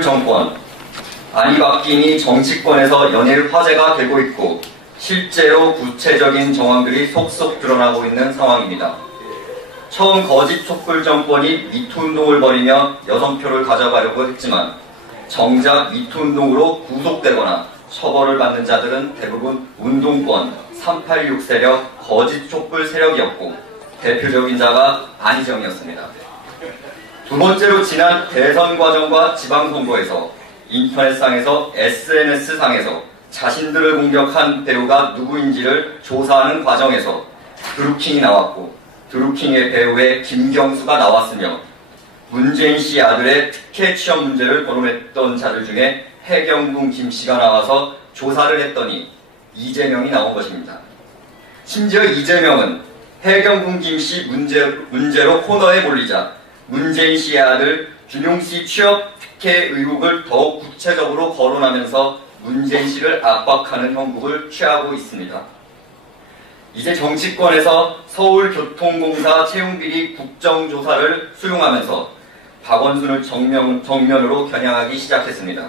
정권, 안희박김이 정치권에서 연일 화제가 되고 있고 실제로 구체적인 정황들이 속속 드러나고 있는 상황입니다. 처음 거짓 촛불 정권이 미투 운동을 벌이며 여성표를 가져가려고 했지만 정작 미투 운동으로 구속되거나 처벌을 받는 자들은 대부분 운동권, 386 세력, 거짓 촛불 세력이었고 대표적인 자가 안희정이었습니다. 두 번째로 지난 대선 과정과 지방선거에서 인터넷상에서 SNS상에서 자신들을 공격한 배우가 누구인지를 조사하는 과정에서 드루킹이 나왔고 드루킹의 배우의 김경수가 나왔으며 문재인 씨 아들의 특혜 취업 문제를 거론했던 자들 중에 해경군 김씨가 나와서 조사를 했더니 이재명이 나온 것입니다. 심지어 이재명은 해경군 김씨 문제로 코너에 몰리자 문재인 씨의 아들 준용씨 취업 특혜 의혹을 더욱 구체적으로 거론하면서 문재인 씨를 압박하는 형국을 취하고 있습니다. 이제 정치권에서 서울교통공사 채용비리 국정조사를 수용하면서 박원순을 정면으로 겨냥하기 시작했습니다.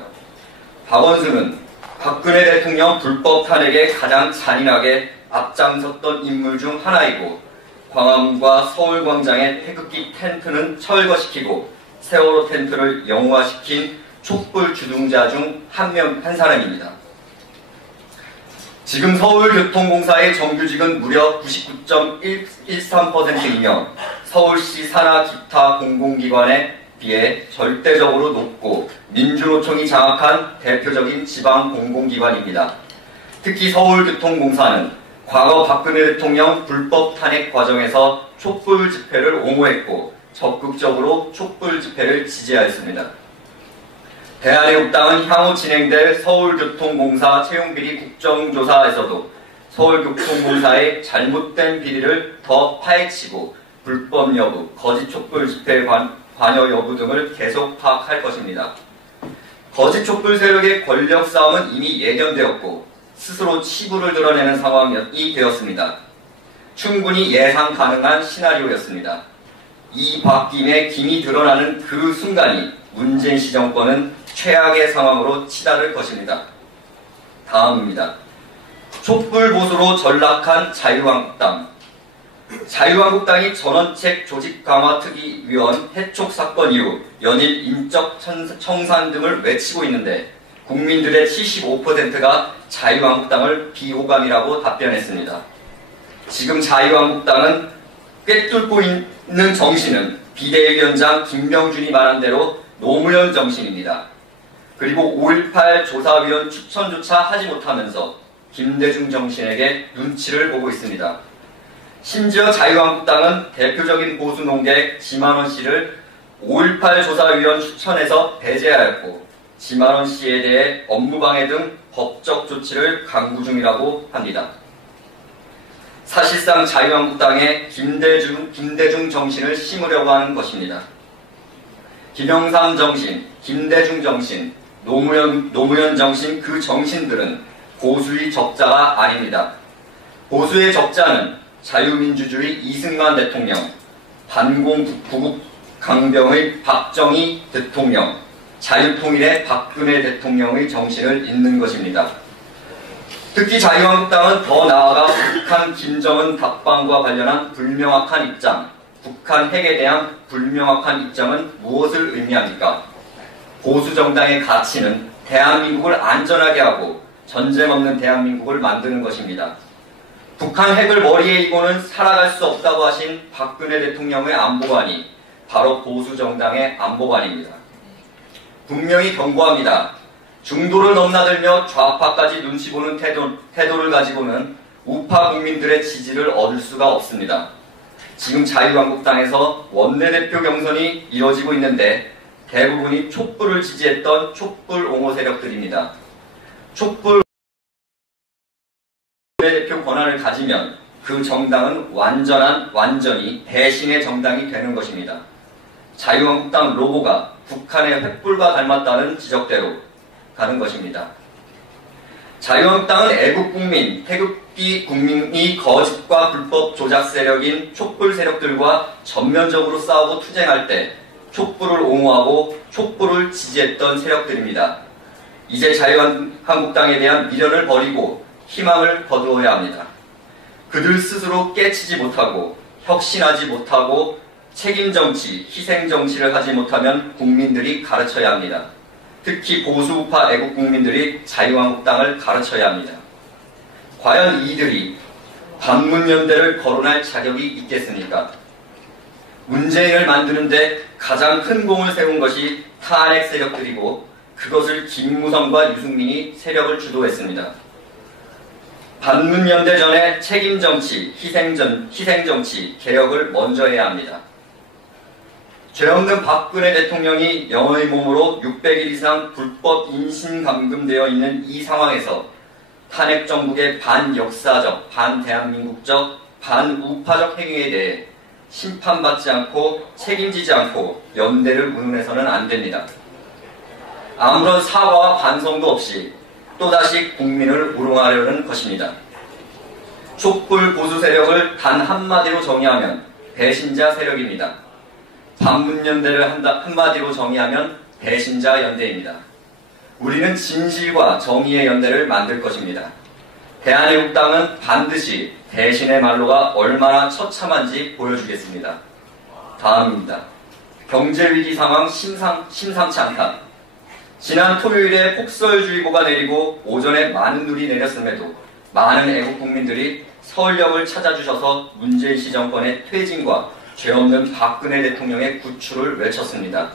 박원순은 박근혜 대통령 불법 탄핵에 가장 잔인하게 앞장섰던 인물 중 하나이고 광화문과 서울광장의 태극기 텐트는 철거시키고 세월호 텐트를 영화시킨 촛불 주동자 중 한 사람입니다. 지금 서울교통공사의 정규직은 무려 99.13%이며 서울시 산하 기타 공공기관에 비해 절대적으로 높고 민주노총이 장악한 대표적인 지방 공공기관입니다. 특히 서울교통공사는 과거 박근혜 대통령 불법 탄핵 과정에서 촛불 집회를 옹호했고 적극적으로 촛불 집회를 지지하였습니다. 대한애국당은 향후 진행될 서울교통공사 채용비리 국정조사에서도 서울교통공사의 잘못된 비리를 더 파헤치고 불법 여부, 거짓 촛불 집회 관여 여부 등을 계속 파악할 것입니다. 거짓 촛불 세력의 권력 싸움은 이미 예견되었고 스스로 치부를 드러내는 상황이 되었습니다. 충분히 예상 가능한 시나리오였습니다. 이 바뀜의 김이 드러나는 그 순간이 문재인 씨 정권은 최악의 상황으로 치달을 것입니다. 다음입니다. 촛불 보수로 전락한 자유한국당. 자유한국당이 전원책 조직 강화 특위위원 해촉 사건 이후 연일 인적 청산 등을 외치고 있는데 국민들의 75%가 자유한국당을 비호감이라고 답변했습니다. 지금 자유한국당은 꿰뚫고 있는 정신은 비대위원장 김명준이 말한 대로 노무현 정신입니다. 그리고 5.18 조사위원 추천조차 하지 못하면서 김대중 정신에게 눈치를 보고 있습니다. 심지어 자유한국당은 대표적인 보수 농객 지만원 씨를 5.18 조사위원 추천에서 배제하였고 지만원 씨에 대해 업무방해 등 법적 조치를 강구 중이라고 합니다. 사실상 자유한국당의 김대중 정신을 심으려고 하는 것입니다. 김영삼 정신, 김대중 정신, 노무현 정신 그 정신들은 보수의 적자가 아닙니다. 보수의 적자는 자유민주주의 이승만 대통령, 반공 구국 강병의 박정희 대통령, 자유통일의 박근혜 대통령의 정신을 잇는 것입니다. 특히 자유한국당은 더 나아가 북한 김정은 답방과 관련한 불명확한 입장, 북한 핵에 대한 불명확한 입장은 무엇을 의미합니까? 보수정당의 가치는 대한민국을 안전하게 하고 전쟁 없는 대한민국을 만드는 것입니다. 북한 핵을 머리에 이고는 살아갈 수 없다고 하신 박근혜 대통령의 안보관이 바로 보수정당의 안보관입니다. 분명히 경고합니다. 중도를 넘나들며 좌파까지 눈치 보는 태도를 가지고는 우파 국민들의 지지를 얻을 수가 없습니다. 지금 자유한국당에서 원내대표 경선이 이뤄지고 있는데 대부분이 촛불을 지지했던 촛불 옹호 세력들입니다. 촛불 원내대표 권한을 가지면 그 정당은 완전히 대신의 정당이 되는 것입니다. 자유한국당 로고가 북한의 횃불과 닮았다는 지적대로 가는 것입니다. 자유한국당은 애국국민, 태극기 국민이 거짓과 불법 조작 세력인 촛불 세력들과 전면적으로 싸우고 투쟁할 때 촛불을 옹호하고 촛불을 지지했던 세력들입니다. 이제 자유한국당에 대한 미련을 버리고 희망을 거두어야 합니다. 그들 스스로 깨치지 못하고 혁신하지 못하고 책임정치, 희생정치를 하지 못하면 국민들이 가르쳐야 합니다. 특히 보수우파 애국국민들이 자유한국당을 가르쳐야 합니다. 과연 이들이 반문연대를 거론할 자격이 있겠습니까? 문재인을 만드는데 가장 큰 공을 세운 것이 탄핵 세력들이고 그것을 김무성과 유승민이 세력을 주도했습니다. 반문연대 전에 책임정치, 희생정치, 개혁을 먼저 해야 합니다. 죄 없는 박근혜 대통령이 영의 몸으로 600일 이상 불법 인신감금되어 있는 이 상황에서 탄핵 정국의 반역사적, 반대한민국적, 반우파적 행위에 대해 심판받지 않고 책임지지 않고 연대를 운운해서는 안 됩니다. 아무런 사과와 반성도 없이 또다시 국민을 우롱하려는 것입니다. 촛불 보수 세력을 단 한마디로 정의하면 배신자 세력입니다. 반문연대를 한마디로 정의하면 배신자 연대입니다. 우리는 진실과 정의의 연대를 만들 것입니다. 대한애국당은 반드시 대신의 말로가 얼마나 처참한지 보여주겠습니다. 다음입니다. 경제위기 상황 심상치 않다. 지난 토요일에 폭설주의보가 내리고 오전에 많은 눈이 내렸음에도 많은 애국국민들이 서울역을 찾아주셔서 문재인 시 정권의 퇴진과 죄 없는 박근혜 대통령의 구출을 외쳤습니다.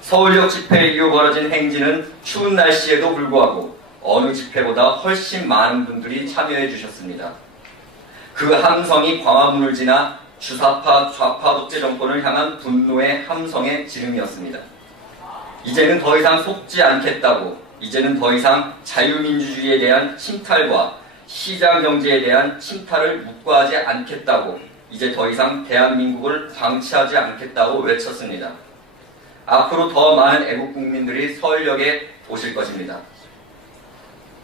서울역 집회 이후 벌어진 행진은 추운 날씨에도 불구하고 어느 집회보다 훨씬 많은 분들이 참여해 주셨습니다. 그 함성이 광화문을 지나 주사파 좌파 독재 정권을 향한 분노의 함성의 지름이었습니다. 이제는 더 이상 속지 않겠다고, 이제는 더 이상 자유민주주의에 대한 침탈과 시장 경제에 대한 침탈을 묵과하지 않겠다고, 이제 더 이상 대한민국을 방치하지 않겠다고 외쳤습니다. 앞으로 더 많은 애국국민들이 서울역에 오실 것입니다.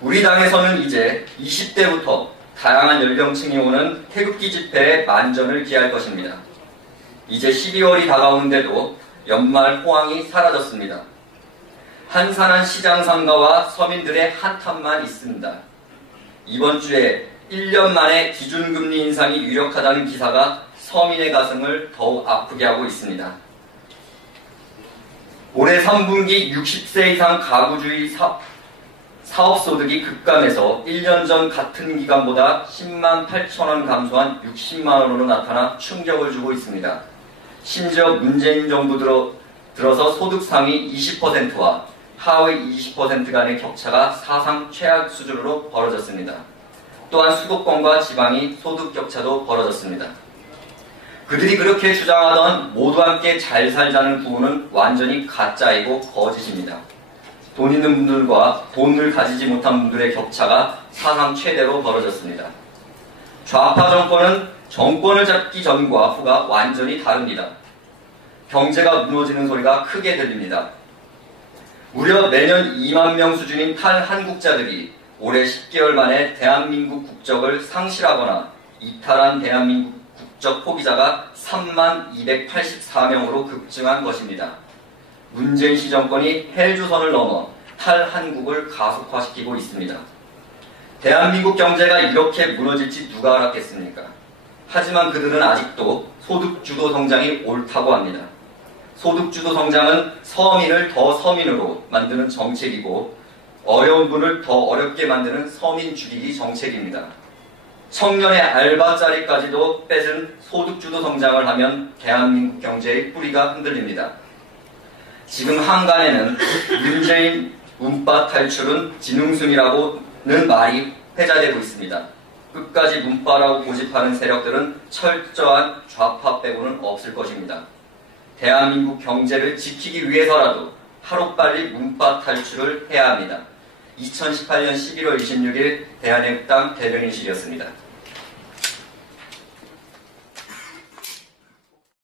우리 당에서는 이제 20대부터 다양한 연령층이 오는 태극기 집회에 만전을 기할 것입니다. 이제 12월이 다가오는데도 연말 호황이 사라졌습니다. 한산한 시장 상가와 서민들의 한탄만 있습니다. 이번 주에 1년 만에 기준금리 인상이 유력하다는 기사가 서민의 가슴을 더욱 아프게 하고 있습니다. 올해 3분기 60세 이상 가구주의 사업소득이 급감해서 1년 전 같은 기간보다 10만 8천 원 감소한 60만 원으로 나타나 충격을 주고 있습니다. 심지어 문재인 정부 들어서 소득 상위 20%와 하위 20% 간의 격차가 사상 최악 수준으로 벌어졌습니다. 또한 수도권과 지방이 소득 격차도 벌어졌습니다. 그들이 그렇게 주장하던 모두 함께 잘 살자는 구호는 완전히 가짜이고 거짓입니다. 돈 있는 분들과 돈을 가지지 못한 분들의 격차가 사상 최대로 벌어졌습니다. 좌파 정권은 정권을 잡기 전과 후가 완전히 다릅니다. 경제가 무너지는 소리가 크게 들립니다. 무려 매년 2만 명 수준인 탈한국자들이 올해 10개월 만에 대한민국 국적을 상실하거나 이탈한 대한민국 국적 포기자가 3만 284명으로 급증한 것입니다. 문재인 시 정권이 헬조선을 넘어 탈한국을 가속화시키고 있습니다. 대한민국 경제가 이렇게 무너질지 누가 알았겠습니까? 하지만 그들은 아직도 소득주도 성장이 옳다고 합니다. 소득주도 성장은 서민을 더 서민으로 만드는 정책이고 어려운 분을 더 어렵게 만드는 서민 죽이기 정책입니다. 청년의 알바자리까지도 뺏은 소득주도 성장을 하면 대한민국 경제의 뿌리가 흔들립니다. 지금 한간에는 문재인 문바 탈출은 지능순이라고는 말이 회자되고 있습니다. 끝까지 문바라고 고집하는 세력들은 철저한 좌파 빼고는 없을 것입니다. 대한민국 경제를 지키기 위해서라도 하루빨리 문바 탈출을 해야 합니다. 2018년 11월 26일 대한애국당 대변인실이었습니다.